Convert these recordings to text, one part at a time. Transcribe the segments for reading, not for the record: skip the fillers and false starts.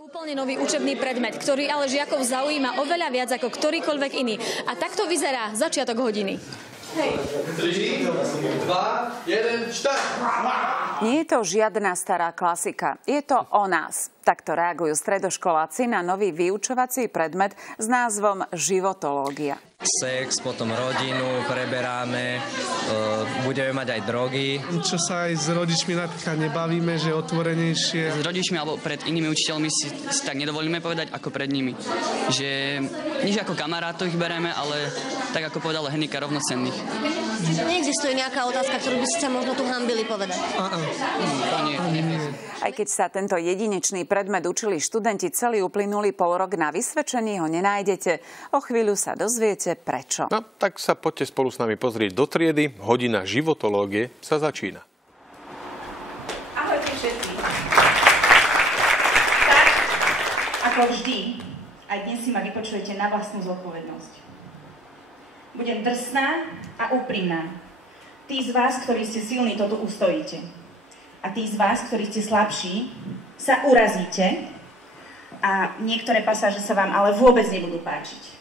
Úplne nový učebný predmet, ktorý ale žiakov zaujíma oveľa viac ako ktorýkoľvek iný. A takto vyzerá začiatok hodiny. 3, 2, 1, štart! Nie je to žiadna stará klasika. Je to o nás. Takto reagujú stredoškoláci na nový vyučovací predmet s názvom životológia. Sex, potom rodinu preberáme, budeme mať aj drogy. Čo sa aj s rodičmi napríklad nebavíme, že otvorenejšie. S rodičmi alebo pred inými učiteľmi si tak nedovolíme povedať ako pred nimi. Že nič ako kamarátov ich bereme, ale tak ako povedala Henika, rovnocenných. Čiže neexistuje nejaká otázka, ktorú by ste sa možno tu hanbili povedať? Aj keď sa tento jedinečný predmet učili študenti celý uplynulý polrok, na vysvedčení ho nenájdete. O chvíľu sa dozviete prečo. No, tak sa poďte spolu s nami pozrieť do triedy. Hodina životológie sa začína. Ahojte všetci. Tak, ako vždy, aj dnes si ma vypočujete na vlastnú zodpovednosť. Budem drsná a úprimná. Tí z vás, ktorí ste silní, toto ustojíte. A tí z vás, ktorí ste slabší, sa urazíte a niektoré pasáže sa vám ale vôbec nebudú páčiť.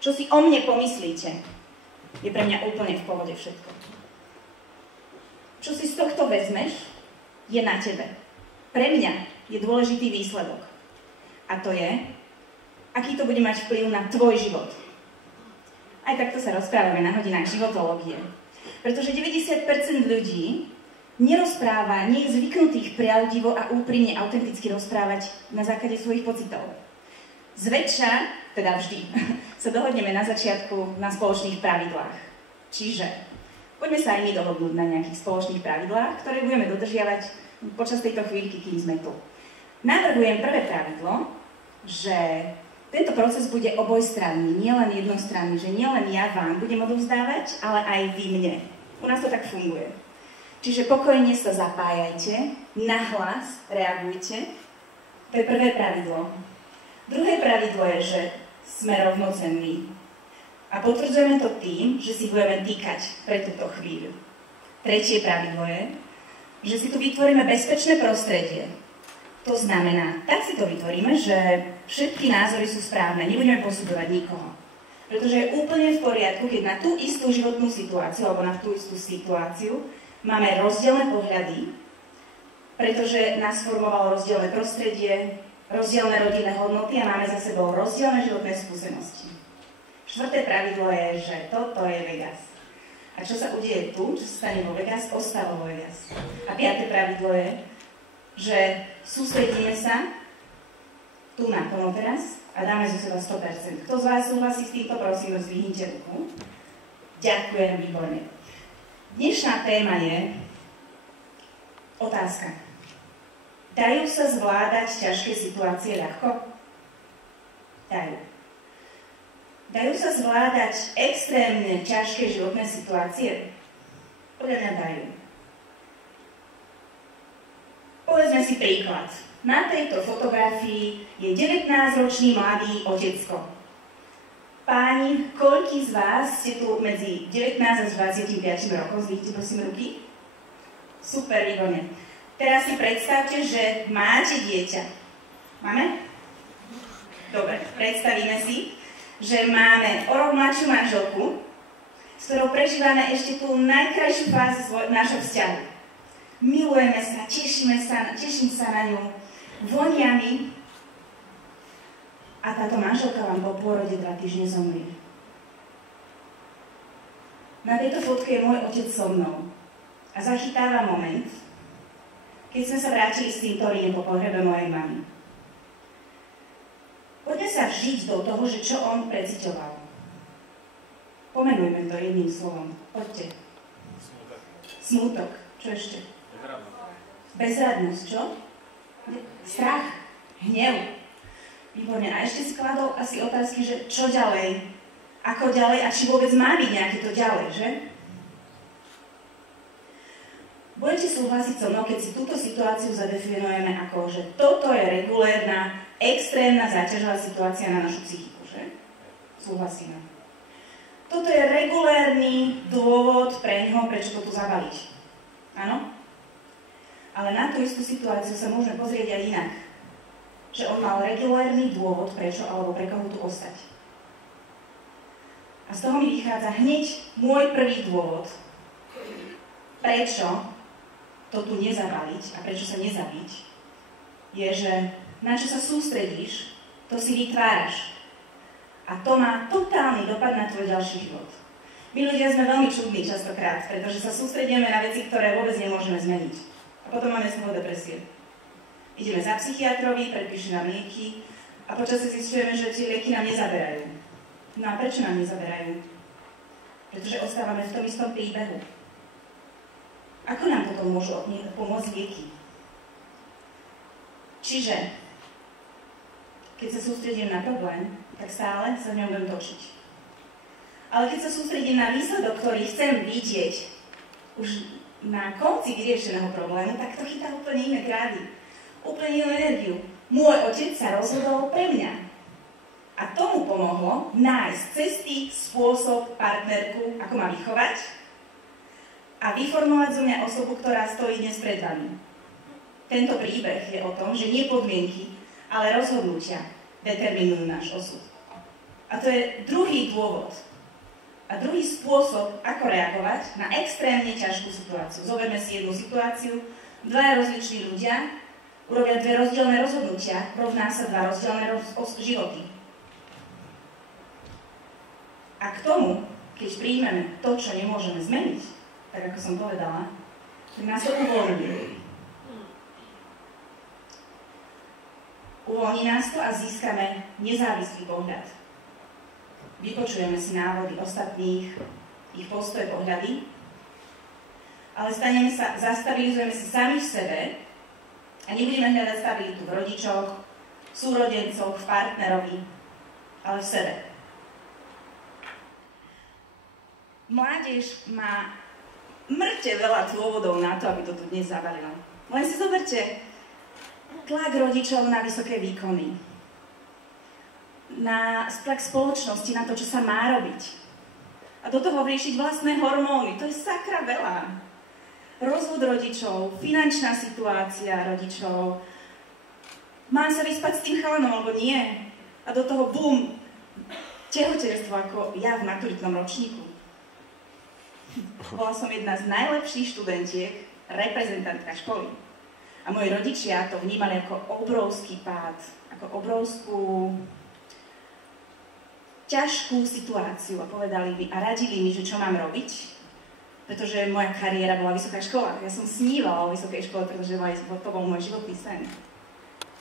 Čo si o mne pomyslíte, je pre mňa úplne v pohode všetko. Čo si z tohto vezmeš, je na tebe. Pre mňa je dôležitý výsledok. A to je, aký to bude mať vplyv na tvoj život. Aj takto sa rozprávame na hodinách životológie. Pretože 90% ľudí nerozpráva, nie je zvyknutých pravdivo a úprimne, autenticky rozprávať na základe svojich pocitov. Zväčša, teda vždy, sa dohodneme na začiatku na spoločných pravidlách. Čiže poďme sa aj my dohodnúť na nejakých spoločných pravidlách, ktoré budeme dodržiavať počas tejto chvíľky, kým sme tu. Navrhujem prvé pravidlo, že tento proces bude obojstranný, nielen jednostranný, že nielen ja vám budem odovzdávať, ale aj vy mne. U nás to tak funguje. Čiže pokojne sa zapájajte, nahlas reagujte. To je prvé pravidlo. Druhé pravidlo je, že sme rovnocenní. A potvrdzujeme to tým, že si budeme týkať pre túto chvíľu. Tretie pravidlo je, že si tu vytvoríme bezpečné prostredie. To znamená, tak si to vytvoríme, že všetky názory sú správne, nebudeme posudzovať nikoho. Pretože je úplne v poriadku, keď na tú istú životnú situáciu, alebo na tú istú situáciu máme rozdielne pohľady, pretože nás formovalo rozdielne prostredie, rozdielne rodinné hodnoty a máme za sebou rozdielne životné skúsenosti. Štvrté pravidlo je, že toto je Vegas. A čo sa udeje tu, čo sa stane vo Vegas, ostáva vo Vegas. A piaté pravidlo je, že sústredíme sa tu na plno teraz a dáme zo seba 100%. Kto z vás súhlasí s týmto, prosím, zdvihnite ruku. Ďakujem, výborne. Dnešná téma je otázka. Dajú sa zvládať ťažké situácie ľahko? Dajú. Dajú sa zvládať extrémne ťažké životné situácie? Podľa mňa dajú. Povedzme si príklad. Na tejto fotografii je 19-ročný mladý otecko. Páni, koľký z vás ste tu medzi 19 a 25 rokov? Zvíte prosím ruky? Super, výborne. Teraz si predstavte, že máte dieťa. Máme? Dobre, predstavíme si, že máme o rok mladšiu manželku, s ktorou prežívame ešte tú najkrajšiu fázu nášho vzťahu. Milujeme sa, teším sa na ňu, vonia mi. A táto manželka vám po pôrode 2 týždne zomrie. Na tejto fotke je môj otec so mnou a zachytáva moment, keď sme sa vrátili s týmto Rím po pohrebe mojej mamy. Poďme sa vžiť do toho, že čo on preciťoval. Pomenujme to jedným slovom. Poďte. Smútok. Čo ešte? Bezradnosť. Čo? Strach. Hnev. Výborne. A ešte si kladol asi otázky, že čo ďalej? Ako ďalej? A či vôbec má byť nejaké to ďalej, že? Budete súhlasiť so mnou, keď si túto situáciu zadefinujeme ako, že toto je regulérna, extrémna záťažová situácia na našu psychiku, že? Súhlasíme. Toto je regulérny dôvod pre ňoho, prečo to tu zabaliť. Áno? Ale na tú istú situáciu sa môžeme pozrieť aj inak. že on mal regulárny dôvod, prečo alebo pre koho tu ostať. A z toho mi vychádza hneď môj prvý dôvod, prečo to tu nezabaliť a prečo sa nezabiť, je, že na čo sa sústredíš, to si vytváraš. A to má totálny dopad na tvoj ďalší život. My ľudia sme veľmi čudní častokrát, pretože sa sústredíme na veci, ktoré vôbec nemôžeme zmeniť. A potom máme z toho depresie. Ideme za psychiatrovi, predpíšu nám lieky a počasie zistujeme, že tie lieky nám nezaberajú. No a prečo nám nezaberajú? Pretože ostávame v tom istom príbehu. Ako nám toto môžu pomôcť lieky? Čiže, keď sa sústredím na problém, tak stále sa v ňom budem točiť. Ale keď sa sústredím na výsledok, ktorý chcem vidieť už na konci vyriešeného problému, tak to chytá úplne iné krády. Úplne inú energiu. Môj otec sa rozhodol pre mňa. A tomu pomohlo nájsť cesty, spôsob, partnerku, ako ma vychovať a vyformovať zo mňa osobu, ktorá stojí dnes pred vami. Tento príbeh je o tom, že nie podmienky, ale rozhodnutia determinujú náš osud. A to je druhý dôvod a druhý spôsob, ako reagovať na extrémne ťažkú situáciu. Zoberme si jednu situáciu, dvaja rozliční ľudia urobia dve rozdielne rozhodnutia, rovná sa dva rozdielne životy. A k tomu, keď príjmeme to, čo nemôžeme zmeniť, tak ako som povedala, tak nás to uvoľní. Uvoľní nás to a získame nezávislý pohľad. Vypočujeme si návody ostatných, ich postoje, pohľady, ale zastabilizujeme sa sami v sebe a nebudeme hľadať stabilitu v rodičoch, v súrodencoch, v partnerovi, ale v sebe. Mládež má mŕte veľa dôvodov na to, aby to tu dnes zabalila. Len si zoberte tlak rodičov na vysoké výkony, na tlak spoločnosti, na to, čo sa má robiť. A do toho riešiť vlastné hormóny. To je sakra veľa. Rozvod rodičov, finančná situácia rodičov, mám sa vyspať s tým chalanom, alebo nie. A do toho bum, tehotenstvo ako ja v maturitnom ročníku. Bola som jedna z najlepších študentiek, reprezentantka školy. A moji rodičia to vnímali ako obrovský pád, ako obrovskú ťažkú situáciu a povedali mi a radili mi, že čo mám robiť, pretože moja kariéra bola vysoká škola. Ja som snívala o vysokej škole, pretože to bol môj životný sen.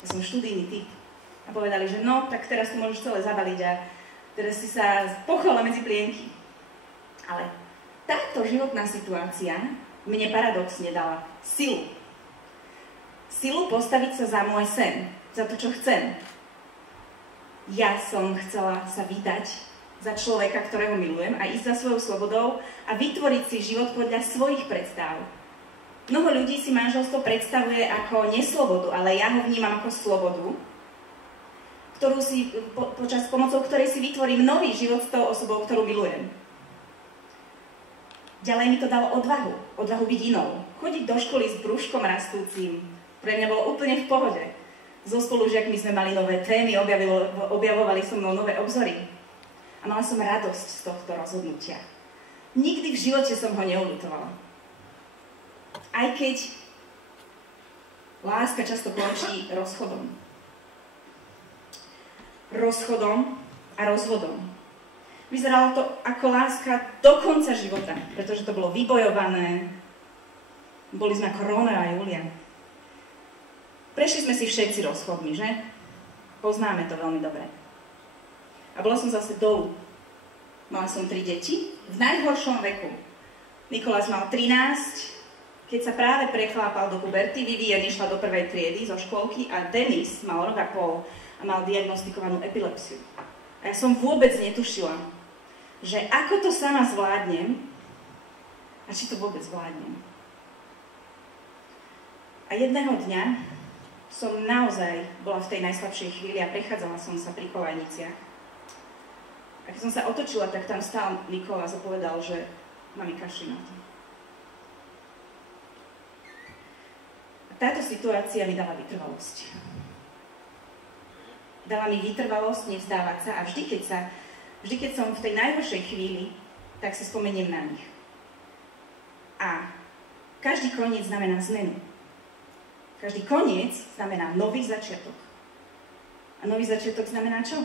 Ja som študijný typ. A povedali, že no, tak teraz tu môžeš celé zabaliť a teraz si sa pochovala medzi plienky. Ale táto životná situácia mne paradoxne dala silu. Silu postaviť sa za môj sen, za to, čo chcem. Ja som chcela sa vydať za človeka, ktorého milujem a ísť za svojou slobodou a vytvoriť si život podľa svojich predstav. Mnoho ľudí si manželstvo predstavuje ako neslobodu, ale ja ho vnímam ako slobodu, ktorú si, pomocou ktorej si vytvorím nový život s tou osobou, ktorú milujem. Ďalej mi to dalo odvahu byť inou. Chodiť do školy s brúškom rastúcim pre mňa bolo úplne v pohode. So spolužiakmi sme mali nové témy, objavovali so mnou nové obzory. A mala som radosť z tohto rozhodnutia. Nikdy v živote som ho neulutovala. Aj keď láska často končí rozchodom. Rozchodom a rozvodom. Vyzeralo to ako láska do konca života, pretože to bolo vybojované. Boli sme ako Rómeo a Julia. Prešli sme si všetci rozchodmi, že? Poznáme to veľmi dobre. A bola som zase dolu. Mala som 3 deti v najhoršom veku. Nikolás mal 13, keď sa práve preklápal do puberty, Vivian išla do 1. triedy zo škôlky a Denis mal 1,5 roka a mal diagnostikovanú epilepsiu. A ja som vôbec netušila, že ako to sama zvládnem a či to vôbec zvládnem. A jedného dňa som naozaj bola v tej najslabšej chvíli a prechádzala som sa pri kolajniciach. A keď som sa otočila, tak tam stál Nikolás a povedal, že mami, kašli na to. A táto situácia mi dala vytrvalosť. Dala mi vytrvalosť nevzdávať sa a vždy, keď som v tej najhoršej chvíli, tak si spomeniem na nich. A každý koniec znamená zmenu. Každý koniec znamená nový začiatok. A nový začiatok znamená čo?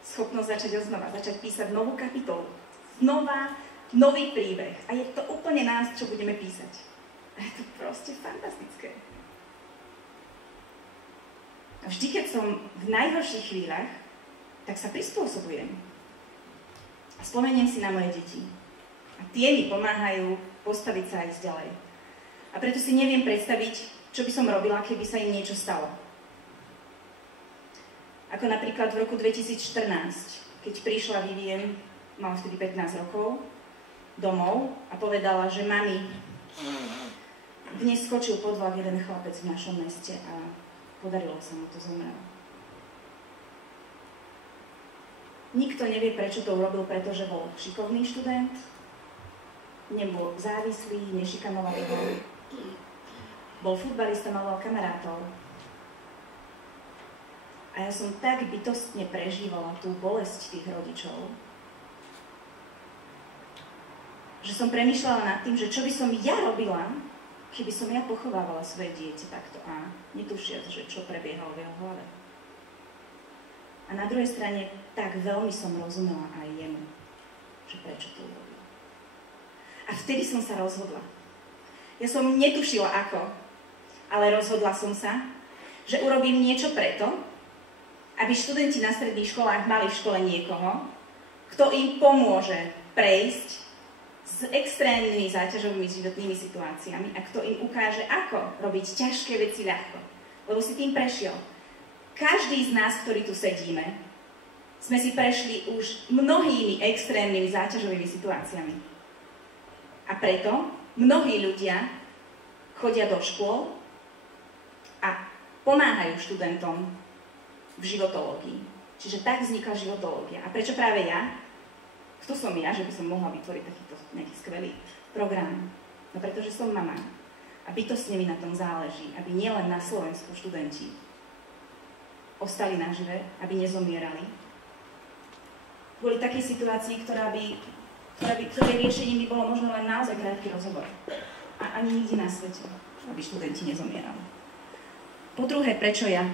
Schopnosť začať odznova, začať písať novú kapitolu. Znova nový príbeh. A je to úplne nás, čo budeme písať. A je to proste fantastické. A vždy, keď som v najhorších chvíľach, tak sa prispôsobujem. A spomeniem si na moje deti. A tie mi pomáhajú postaviť sa aj ďalej. A preto si neviem predstaviť, čo by som robila, keby sa im niečo stalo. Ako napríklad v roku 2014, keď prišla Vivien, mala vtedy 15 rokov, domov a povedala, že mami, dnes skočil pod vlak jeden chlapec v našom meste a podarilo sa mu to, zomrel. Nikto nevie, prečo to urobil, pretože bol šikovný študent, nebol závislý, nešikanoval ho. Bol futbalista, mal veľa kamarátov. A ja som tak bytostne prežívala tú bolesť tých rodičov, že som premýšľala nad tým, že čo by som ja robila, keby som ja pochovávala svoje dieťa takto a netušiac, že čo prebiehalo v jeho hlave. A na druhej strane tak veľmi som rozumela aj jemu, že prečo to urobil. A vtedy som sa rozhodla. Ja som netušila ako, ale rozhodla som sa, že urobím niečo preto, aby študenti na stredných školách mali v škole niekoho, kto im pomôže prejsť s extrémnymi záťažovými životnými situáciami a kto im ukáže, ako robiť ťažké veci ľahko. Lebo si tým prešiel. Každý z nás, ktorí tu sedíme, sme si prešli už mnohými extrémnymi záťažovými situáciami. A preto mnohí ľudia chodia do škôl a pomáhajú študentom v životológii. Čiže tak vznikla životológia. A prečo práve ja? Kto som ja, že by som mohla vytvoriť takýto nejaký skvelý program? No pretože som mama. A bytostne mi na tom záleží, aby nielen na Slovensku študenti ostali nažive, aby nezomierali. Kvôli takej situácii, ktorej riešením by bolo možno len naozaj krátky rozhovor. A ani nikde na svete, aby študenti nezomierali. Po druhé, prečo ja?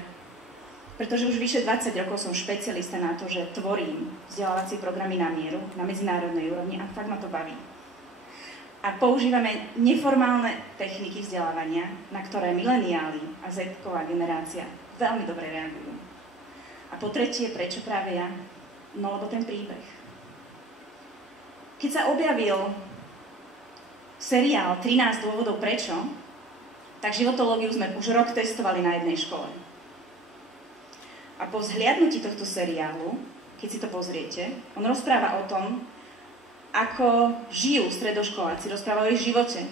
Pretože už vyše 20 rokov som špecialista na to, že tvorím vzdelávacie programy na mieru, na medzinárodnej úrovni a fakt ma to baví. A používame neformálne techniky vzdelávania, na ktoré mileniáli a Z-ková generácia veľmi dobre reagujú. A po tretie, prečo práve ja? No lebo ten príbeh. Keď sa objavil seriál 13 dôvodov prečo, tak životológiu sme už rok testovali na jednej škole. A po vzhliadnutí tohto seriálu, keď si to pozriete, on rozpráva o tom, ako žijú stredoškoláci, rozpráva o ich živote.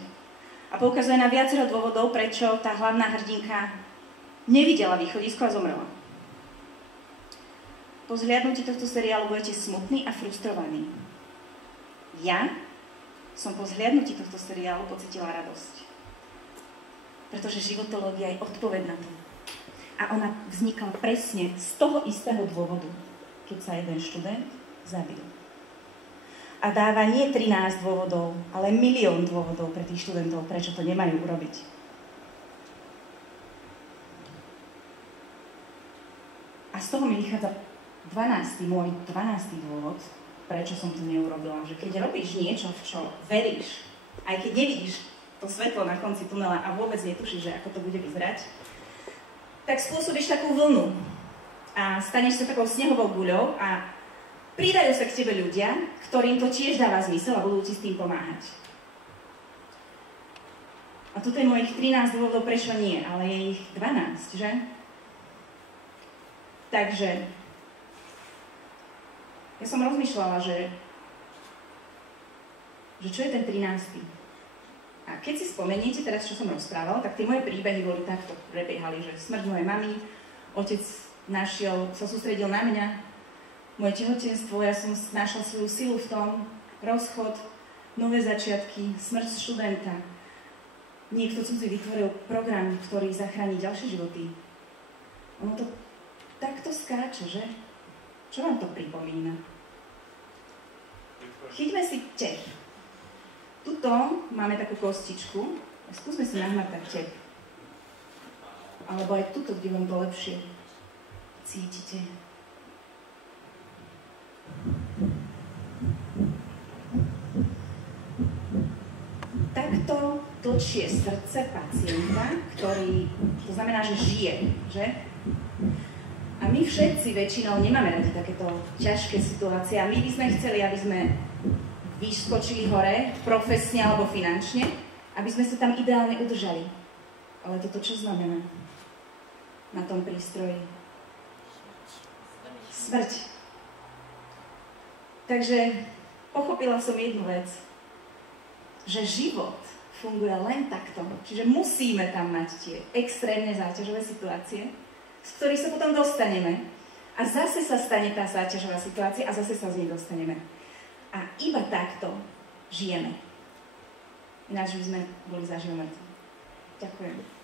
A poukazuje na viacero dôvodov, prečo tá hlavná hrdinka nevidela východisko a zomrela. Po vzhliadnutí tohto seriálu budete smutní a frustrovaní. Ja som po vzhliadnutí tohto seriálu pocítila radosť. Pretože životológia je odpoveď na to. A ona vznikla presne z toho istého dôvodu, keď sa jeden študent zabil. A dáva nie 13 dôvodov, ale 1 000 000 dôvodov pre tých študentov, prečo to nemajú urobiť. A z toho mi vychádza môj 12. dôvod, prečo som to neurobila. Že keď robíš niečo, v čo veríš, aj keď nevidíš to svetlo na konci tunela a vôbec netušíš, že ako to bude vyzerať, tak spôsobíš takú vlnu a staneš sa takou snehovou guľou a pridajú sa k tebe ľudia, ktorým to tiež dáva zmysel a budú ti s tým pomáhať. A toto je mojich 13 dôvodov, prečo nie, ale je ich 12, že? Takže ja som rozmýšľala, že čo je ten 13. A keď si spomeniete teraz, čo som rozprávala, tak tie moje príbehy boli takto prebiehali, že smrť mojej mamy, otec sa sústredil na mňa, moje tehotenstvo, ja som našla svoju silu v tom, rozchod, nové začiatky, smrť študenta. Niekto cudzí vytvoril program, ktorý zachráni ďalšie životy. Ono to takto skáče, že? Čo vám to pripomína? Chyťme si tep. Tuto máme takú kostičku. Skúsme si nahmatať tep. Alebo aj tuto, kde vám to lepšie cítite. Takto točie srdce pacienta, ktorý, to znamená, že žije, že? A my všetci väčšinou nemáme radi takéto ťažké situácie a my by sme chceli, aby sme vyskočili hore, profesne alebo finančne, aby sme sa tam ideálne udržali. Ale toto čo znamená na tom prístroji? Smrť. Takže pochopila som jednu vec, že život funguje len takto. Čiže musíme tam mať tie extrémne záťažové situácie, z ktorých sa potom dostaneme. A zase sa stane tá záťažová situácia a zase sa z nej dostaneme. A iba takto žijeme. Ináč by sme boli zaživo mŕtvi. Ďakujem.